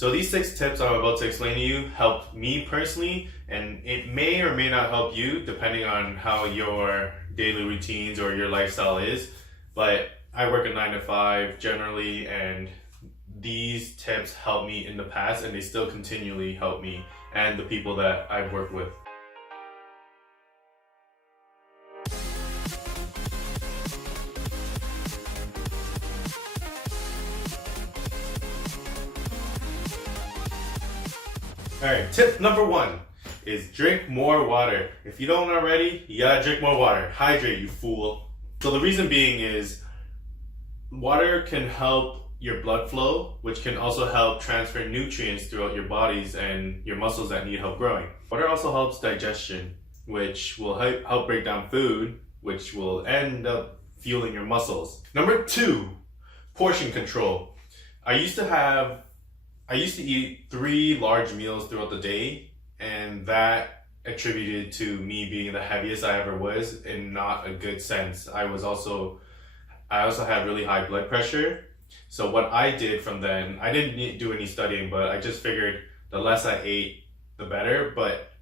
So these 6 tips I'm about to explain to you helped me personally, and it may or may not help you depending on how your daily routines or your lifestyle is. But I work a 9 to 5 generally, and these tips helped me in the past, and they still continually help me and the people that I've worked with. Alright, tip number 1 is drink more water. If you don't already, you gotta drink more water. Hydrate, you fool. So the reason being is water can help your blood flow, which can also help transfer nutrients throughout your bodies and your muscles that need help growing. Water also helps digestion, which will help break down food, which will end up fueling your muscles. Number 2, portion control. I used to eat 3 large meals throughout the day, and that attributed to me being the heaviest I ever was in not a good sense. I also had really high blood pressure. So what I did from then, I didn't do any studying, but I just figured the less I ate, the better. But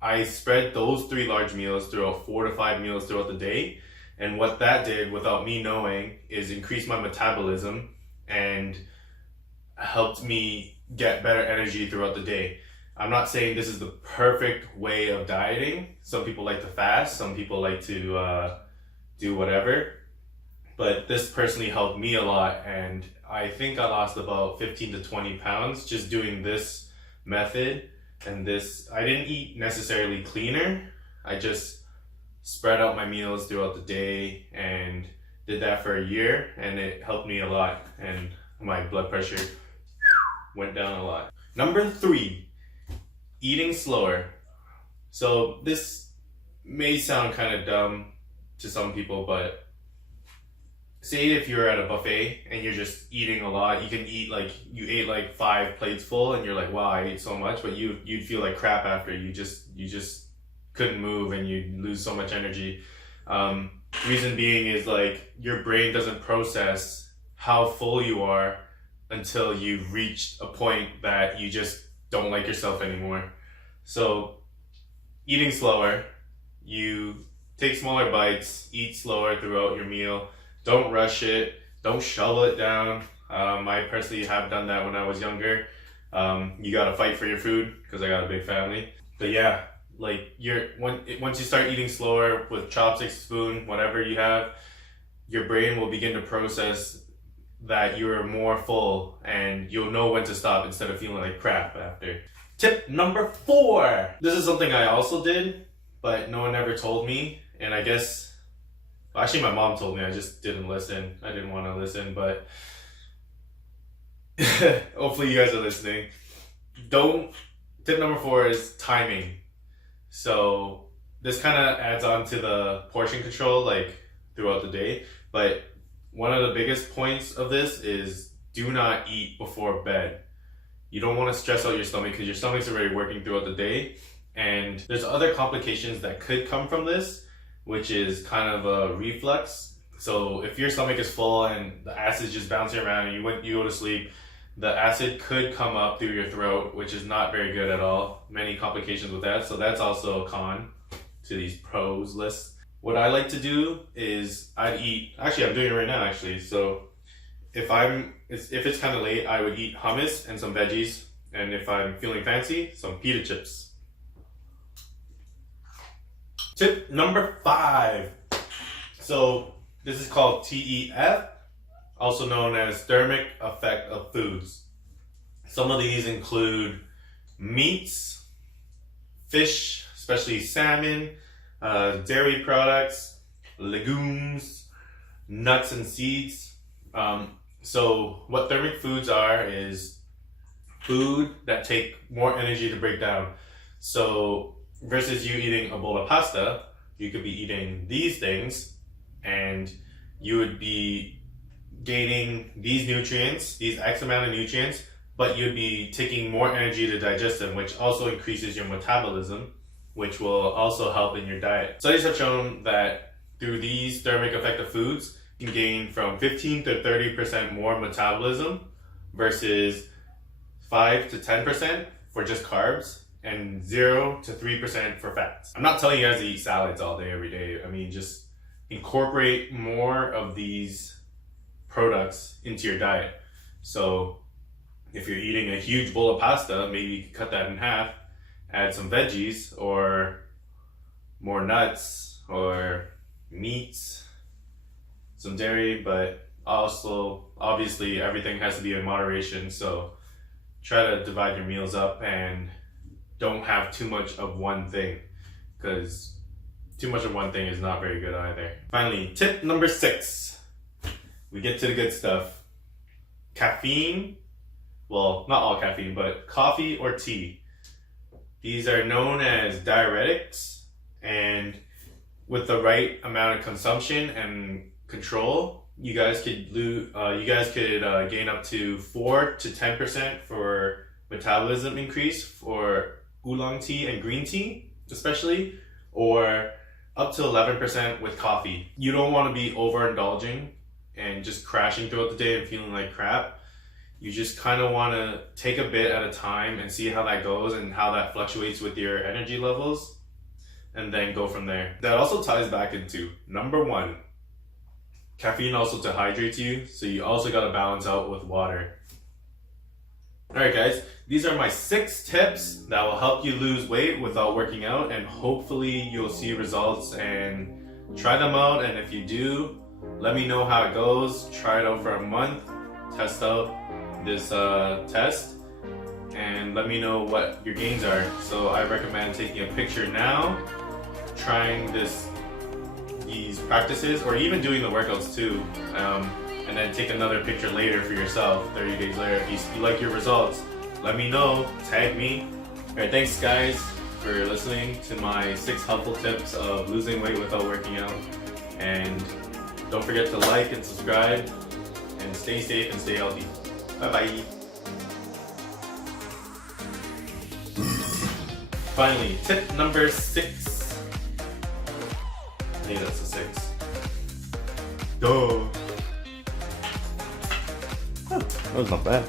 I spread those 3 large meals throughout 4 to 5 meals throughout the day. And what that did, without me knowing, is increase my metabolism and helped me get better energy throughout the day. I'm not saying this is the perfect way of dieting. Some people like to fast, some people like to do whatever. But this personally helped me a lot, and I think I lost about 15 to 20 pounds just doing this method. And I didn't eat necessarily cleaner. I just spread out my meals throughout the day and did that for a year, and it helped me a lot, and my blood pressure went down a lot. Number 3, eating slower. So this may sound kind of dumb to some people, but say if you're at a buffet and you're just eating a lot, you can eat you ate like 5 plates full and you're like, wow, I ate so much, but you'd feel like crap after. You just couldn't move and you'd lose so much energy. Reason being is your brain doesn't process how full you are until you've reached a point that you just don't like yourself anymore. So eating slower, you take smaller bites, eat slower throughout your meal. Don't rush it. Don't shovel it down. I personally have done that when I was younger. You gotta fight for your food because I got a big family. But yeah, once you start eating slower with chopsticks, spoon, whatever you have, your brain will begin to process that you're more full, and you'll know when to stop instead of feeling like crap after. Tip number 4. This is something I also did, but no one ever told me, and I guess, actually my mom told me, I just didn't listen. I didn't want to listen, but hopefully you guys are listening. Tip number 4 is timing. So this kind of adds on to the portion control throughout the day, but one of the biggest points of this is do not eat before bed. You don't want to stress out your stomach because your stomach's already working throughout the day. And there's other complications that could come from this, which is kind of a reflux. So if your stomach is full and the acid's just bouncing around and you go to sleep, the acid could come up through your throat, which is not very good at all. Many complications with that. So that's also a con to these pros lists. What I like to do is I'm doing it right now actually. So if it's kind of late, I would eat hummus and some veggies. And if I'm feeling fancy, some pita chips. Tip number 5. So this is called TEF, also known as thermic effect of foods. Some of these include meats, fish, especially salmon, dairy products, legumes, nuts and seeds. So what thermic foods are is food that take more energy to break down. So versus you eating a bowl of pasta, you could be eating these things and you would be gaining these nutrients, these X amount of nutrients, but you'd be taking more energy to digest them, which also increases your metabolism, which will also help in your diet. Studies have shown that through these thermic effect of foods, you can gain from 15 to 30% more metabolism versus 5 to 10% for just carbs and 0 to 3% for fats. I'm not telling you guys to eat salads all day, every day. I mean, just incorporate more of these products into your diet. So if you're eating a huge bowl of pasta, maybe you can cut that in half, add some veggies or more nuts or meats, some dairy, but also obviously everything has to be in moderation. So try to divide your meals up and don't have too much of one thing, because too much of one thing is not very good either. Finally, tip number 6. We get to the good stuff. Caffeine, well, not all caffeine, but coffee or tea. These are known as diuretics, and with the right amount of consumption and control, you guys could gain up to 4 to 10% for metabolism increase for oolong tea and green tea, especially, or up to 11% with coffee. You don't want to be overindulging and just crashing throughout the day and feeling like crap. You just kind of want to take a bit at a time and see how that goes and how that fluctuates with your energy levels, and then go from there. That also ties back into number 1. Caffeine also dehydrates you, so you also got to balance out with water. Alright guys, these are my 6 tips that will help you lose weight without working out, and hopefully you'll see results and try them out. And if you do, let me know how it goes. Try it out for a month, test out this test, and let me know what your gains are. So I recommend taking a picture now, trying these practices, or even doing the workouts too, and then take another picture later for yourself, 30 days later. If you like your results, let me know, tag me. Alright, thanks guys for listening to my 6 helpful tips of losing weight without working out. And don't forget to like and subscribe, and stay safe and stay healthy. Bye bye. Finally, tip number 6. I think that's a 6. Duh. That was not bad.